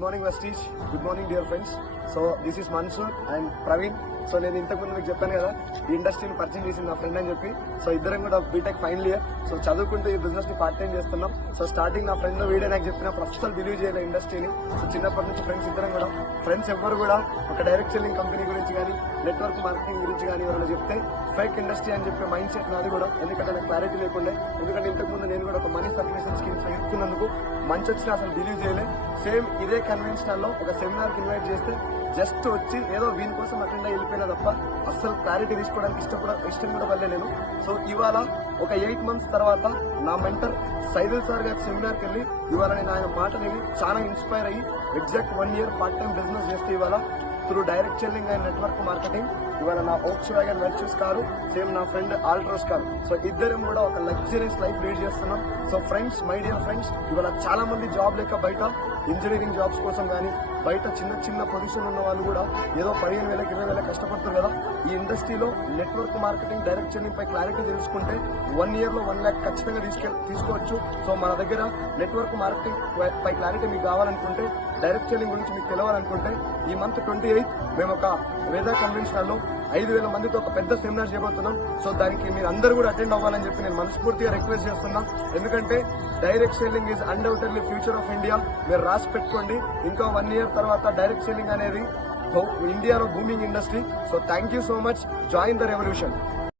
Good morning Vestige, good morning dear friends. So this is Mansoor and Praveen. So నేను ఇంతకుముందు మీకు చెప్పాను కదా, ఈ ఇండస్ట్రీని పరిచయం చేసింది నా ఫ్రెండ్ అని చెప్పి. సో ఇద్దరం కూడా బీటెక్ ఫైనల్ ఇయర్. సో చదువుకుంటూ ఈ బిజినెస్ ని పార్ట్ టైం చేస్తున్నాం. సో స్టార్టింగ్ నా ఫ్రెండ్ వీడియో నాకు చెప్పినప్పుడు అస్సలు బిలీవ్ చేయలేదు ఇండస్ట్రీని. సో చిన్నప్పటి నుంచి ఫ్రెండ్స్ ఇద్దరం కూడా, ఫ్రెండ్స్ ఎవ్వరు కూడా ఒక డైరెక్ట్ సెల్లింగ్ కంపెనీ గురించి కానీ నెట్వర్క్ మార్కెటింగ్ గురించి కానీ ఎవరైనా చెప్తే ఫేక్ ఇండస్ట్రీ అని చెప్పే మైండ్ సెట్ నాది కూడా. ఎందుకంటే నాకు క్లారిటీ లేకుండే. ఎందుకంటే ఇంతకుముందు నేను కూడా ఒక మనీ సర్క్యులేషన్ స్కీమ్స్ ఇరుక్కున్నందుకు మంచి వచ్చినా అసలు బిలీవ్ చేయలేదు. సేమ్ ఇదే కన్వెన్షనల్ లో ఒక సెమినార్ కి ఇన్వైట్ చేస్తే జస్ట్ వచ్చి ఏదో వీని కోసం అటెండ్ అయ్యి వెళ్ళిపోయినా తప్ప అస్సలు క్లారిటీ తీసుకోవడానికి ఇష్టం కూడా వల్లే నేను. సో ఇవాళ ఒక 8 months తర్వాత నా మెంటర్ సైదుల్ సార్ గారి సెమినార్కి వెళ్ళి ఇవాళ నేను ఆయన మాట విని చాలా ఇన్స్పైర్ అయ్యి exact 1 year part time business చేస్తే ఇవాళ through direct selling and network marketing ఇవాళ నా వోక్స్వ్యాగన్ వెర్చ్యూస్ కారు, సేమ్ నా ఫ్రెండ్ ఆల్ట్రోస్ కారు. సో ఇద్దరం కూడా ఒక లగ్జరీస్ లైఫ్ లీడ్ చేస్తున్నాం. So friends, my dear friends, ఇవాళ చాలా మంది జాబ్ లేక బయట ఇంజనీరింగ్ జాబ్స్ కోసం కానీ బయట చిన్న పొజిషన్ ఉన్న వాళ్ళు కూడా ఏదో 15,000 20,000 కష్టపడుతుంది కదా. ఈ ఇండస్ట్రీలో నెట్వర్క్ మార్కెటింగ్ డైరెక్ట్ సెల్లింగ్ పై క్లారిటీ తెలుసుకుంటే 1 year లో 1 lakh ఖచ్చితంగా తీసుకోవచ్చు. సో మన దగ్గర నెట్వర్క్ మార్కెటింగ్ పై క్లారిటీ మీకు కావాలనుకుంటే, డైరెక్ట్ సెల్లింగ్ గురించి మీకు తెలవాలనుకుంటే ఈ మంత్ 28th మేము ఒక వేదా కన్వెన్షనల్ లో 5,000 మందితో ఒక పెద్ద సెమినార్ చేయబోతున్నాం. సో దానికి మీరు అందరూ కూడా అటెండ్ అవ్వాలని చెప్పి నేను మనస్ఫూర్తిగా రిక్వెస్ట్ చేస్తున్నాం. ఎందుకంటే direct selling is undoubtedly future of India. మీరు రాసి పెట్టుకోండి. ఇంకా 1 year తర్వాత డైరెక్ట్ సెల్లింగ్ అనేది ఇండియాలో booming industry. So thank you so much. Join the revolution.